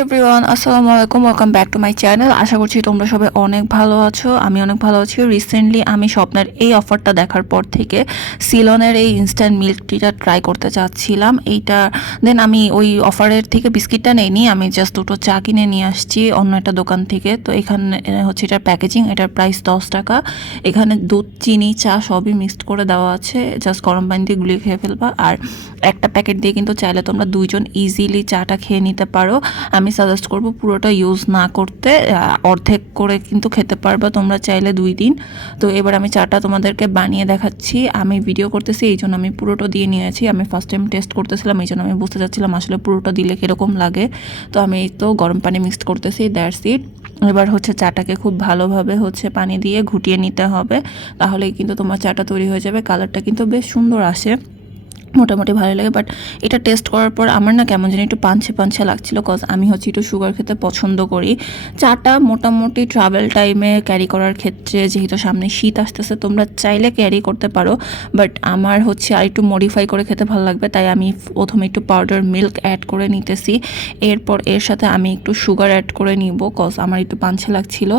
Everyone, আসসালামু আলাইকুম। Welcome back to my channel. আশা করছি তোমরা সবাই অনেক ভালো আছো। আমি অনেক ভালো আছি। রিসেন্টলি আমি স্বপ্নের এই অফারটা দেখার পর থেকে সিলনের এই ইনস্ট্যান্ট মিল্ক টিটা ট্রাই করতে চাচ্ছিলাম। এইটা দেন আমি ওই অফারের থেকে বিস্কিটটা নেইনি, আমি জাস্ট দুটো চা কিনে নিয়ে আসছি অন্য একটা দোকান থেকে। তো এখানে হচ্ছে এটার প্যাকেজিং, এটার প্রাইস 10 টাকা। এখানে দুধ, চিনি, চা সবই মিক্সড করে দেওয়া আছে। জাস্ট গরম পানি দিয়ে গুলিয়ে খেয়ে ফেলবা। আর একটা প্যাকেট দিয়ে কিন্তু চাইলে তোমরা দুইজন ইজিলি চাটা খেয়ে নিতে পারো। আমি সাজেস্ট করব পুরোটা ইউজ না করতে, অর্ধেক করে কিন্তু খেতে পারবে তোমরা চাইলে 2 দিন। তো এবার আমি চাটা তোমাদেরকে বানিয়ে দেখাচ্ছি। আমি ভিডিও করতেছি, এই জন্য আমি পুরোটা দিয়ে নিয়েছি। আমি ফার্স্ট টাইম টেস্ট করতেছিলাম, এই জন্য আমি বুঝতে চাচ্ছিলাম আসলে পুরোটা দিলে কীরকম লাগে। তো আমি তো গরম পানি মিক্সড করতেছি, দ্যাটস ইট। এবার হচ্ছে চাটাকে খুব ভালোভাবে পানি দিয়ে ঘুটিয়ে নিতে হবে, তাহলেই কিন্তু তোমার চাটা তৈরি হয়ে যাবে। কালারটা কিন্তু বেশ সুন্দর আসে, মোটামুটি ভালো লাগে। বাট এটা টেস্ট করার পর আমার না কেমন জানি একটু পাঞ্ছে পাঞ্ছে লাগছিল, কজ আমি একটু সুগার খেতে পছন্দ করি। চাটা মোটামুটি ট্রাভেল টাইমে ক্যারি করার ক্ষেত্রে, যেহেতু সামনে শীত আসতেছে, তোমরা চাইলে ক্যারি করতে পারো। বাট আমার আর একটু মডিফাই করে খেতে ভালো লাগবে, তাই আমি প্রথমে একটু পাউডার মিল্ক অ্যাড করে নিতেছি। এরপর এর সাথে আমি একটু সুগার অ্যাড করে নিব, কজ আমার একটু পাঞ্ছে লাগছিল।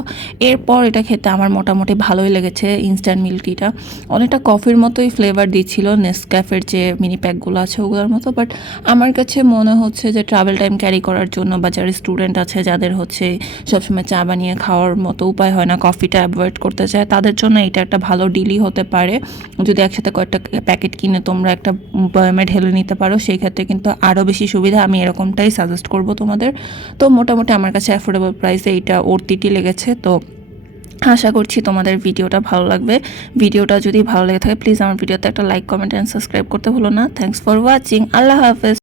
এরপর এটা খেতে আমার মোটামুটি ভালোই লেগেছে। ইনস্ট্যান্ট মিল্ক টিটা অনেকটা কফির মতোই ফ্লেভার দিচ্ছিল, নেসক্যাফের যে মিনি প্যাকগুলো আছে ওগুলোর মতো। বাট আমার কাছে মনে হচ্ছে যে ট্রাভেল টাইম ক্যারি করার জন্য, বা যারা স্টুডেন্ট আছে যাদের সবসময় চা বানিয়ে খাওয়ার মতো উপায় হয় না, কফিটা অ্যাভয়েড করতে চায়, তাদের জন্য এটা একটা ভালো ডিলই হতে পারে। যদি একসাথে কয়েকটা প্যাকেট কিনে তোমরা একটা বয়ামে ঢেলে নিতে পারো, সেই ক্ষেত্রে কিন্তু আরও বেশি সুবিধা। আমি এরকমটাই সাজেস্ট করব তোমাদের। তো মোটামুটি আমার কাছে অ্যাফোর্ডেবল প্রাইসে এইটা অর্তিটি লেগেছে। তো আশা করছি তোমাদের ভিডিওটা ভালো লাগবে। ভিডিওটা যদি ভালো লেগে থাকে প্লিজ আমার ভিডিওতে একটা লাইক, কমেন্ট অ্যান্ড সাবস্ক্রাইব করতে ভুলো না। Thanks for watching. আল্লাহ হাফেজ।